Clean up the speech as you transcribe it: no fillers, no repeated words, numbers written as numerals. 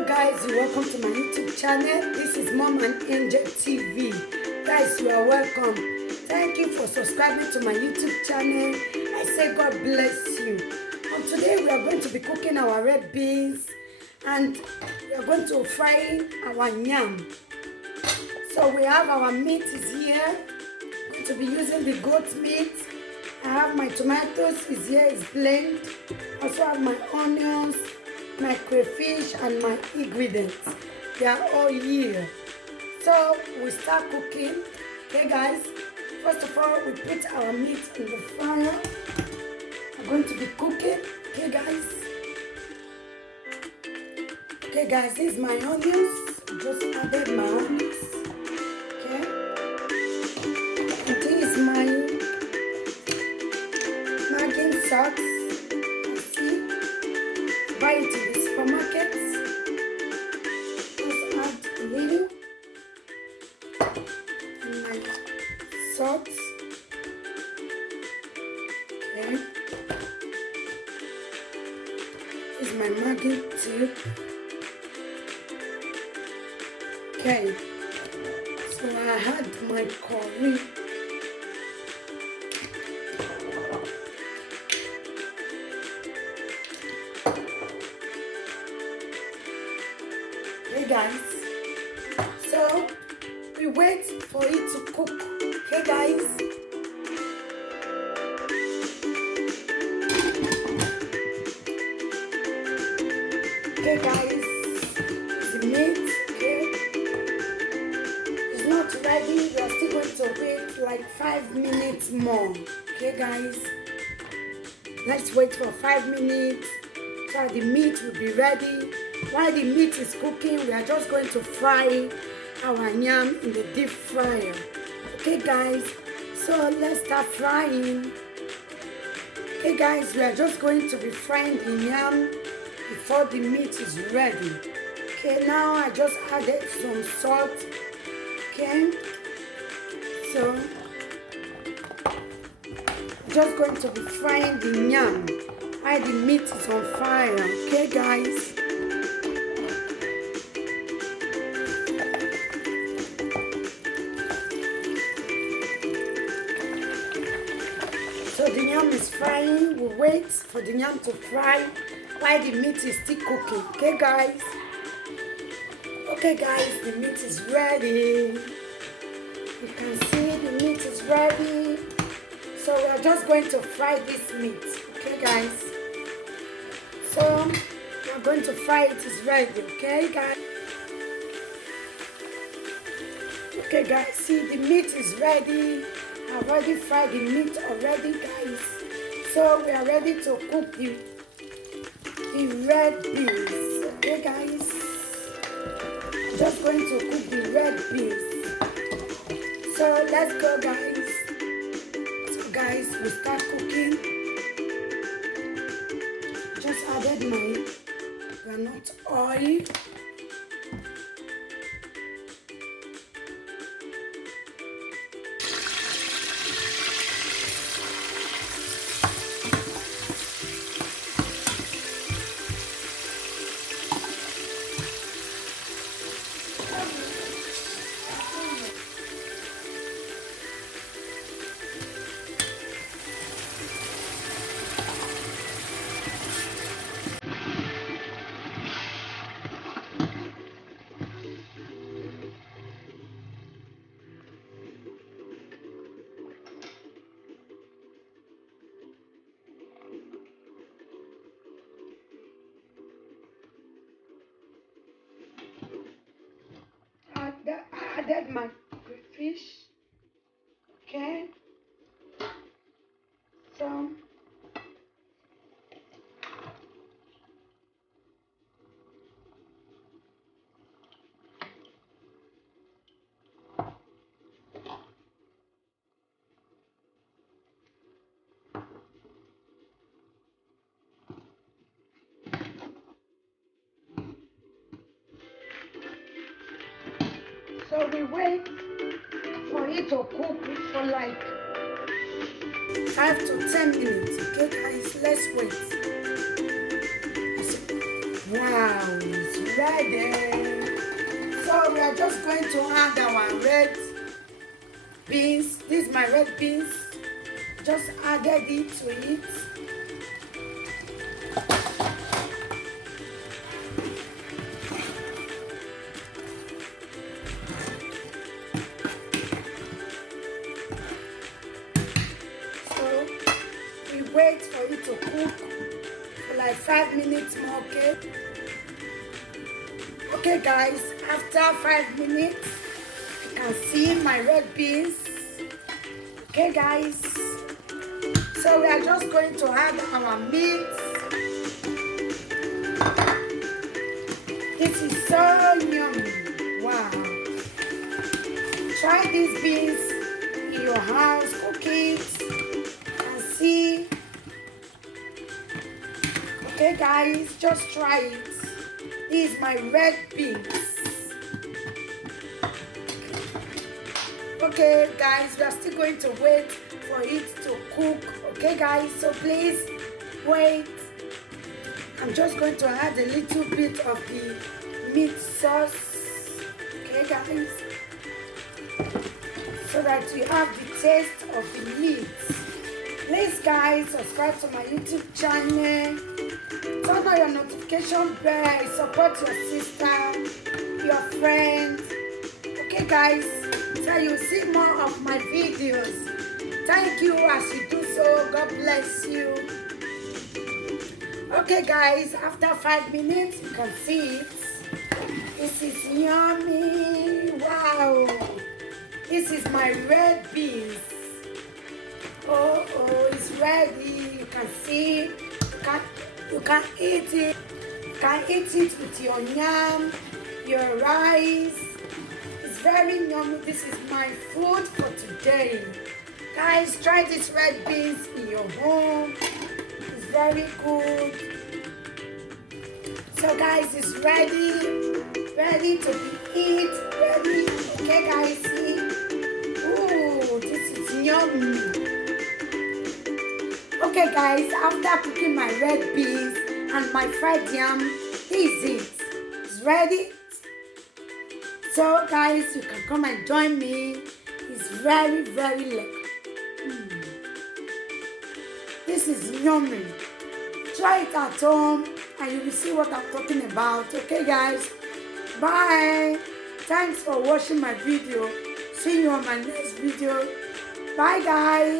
Hello guys, welcome to my YouTube channel. This is Mom and Angel TV. Guys, you are welcome. Thank you for subscribing to my YouTube channel. I say God bless you. And today we are going to be cooking our red beans and we are going to fry our yam. So we have our meat is here. I'm going to be using the goat meat. I have my tomatoes is here, is blend. I also have my onions, my crayfish and my ingredients. They are all here. So we start cooking. Okay guys, first of all we put our meat in the fire. I'm going to be cooking. Okay guys. Okay guys, this is my onions. I just added my onions. Okay. And this is my Maggi sauce. Buy it in the supermarket. Just add a little and my salt. Okay. This is my Maggi too. Okay. So I had my curry. Okay guys, so we wait for it to cook. Okay guys, the meat, okay, is not ready. We are still going to wait like 5 minutes more. Okay guys, let's wait for 5 minutes so the meat will be ready. While the meat is cooking, we are just going to fry our yam in the deep fryer. Okay guys, so let's start frying. Okay guys, we are just going to be frying the yam before the meat is ready. Okay, now I just added some salt. Okay, so just going to be frying the yam while the meat is on fire. Okay guys. So the yam is frying. We wait for the yam to fry while the meat is still cooking. Okay guys. Okay guys, the meat is ready. You can see the meat is ready. So we are just going to fry this meat. Okay guys. So we are going to fry it. It's ready. Okay guys. Okay guys, see the meat is ready. I've already fried the meat already guys. So we are ready to cook the red beans. Okay guys. I'm just going to cook the red beans. So let's go guys. So guys, we start cooking. Just added my granite oil. I added my crayfish. Okay. So So we wait for it to cook for like 5 to 10 minutes. Okay guys, let's wait. Wow, it's ready. So we are just going to add our red beans. This is my red beans. Just added it to it. So we wait for it to cook for like 5 minutes more, okay? Okay guys, after 5 minutes, you can see my red beans. Okay guys, so we are just going to add our meat. This is so yummy. Wow. Try these beans in your house, cook it and see. Okay guys, just try it. This is my red beans. Okay guys, we are still going to wait for it to cook. Okay guys, so please wait. I'm just going to add a little bit of the meat sauce. Okay guys, so that you have the taste of the meat. Please guys, subscribe to my YouTube channel. Turn on your notification bell. Support your sister, your friend. Okay guys, so you'll see more of my videos. Thank you as you do so. God bless you. Okay guys, after 5 minutes, you can see it. This is yummy. Wow. This is my red beans. Oh, it's ready. You can see it. You can eat it. You can eat it with your yam, your rice. It's very yummy. This is my food for today. Guys, try this red beans in your home. It's very good. So guys, it's ready to be eaten. Ready. Okay guys, see. Ooh, this is yummy. Okay guys, after cooking my red beans and my fried yam, this is it. It's ready. So guys, you can come and join me. It's very lekker. This is yummy. Try it at home and you will see what I'm talking about. Okay guys, bye. Thanks for watching my video. See you on my next video. Bye guys.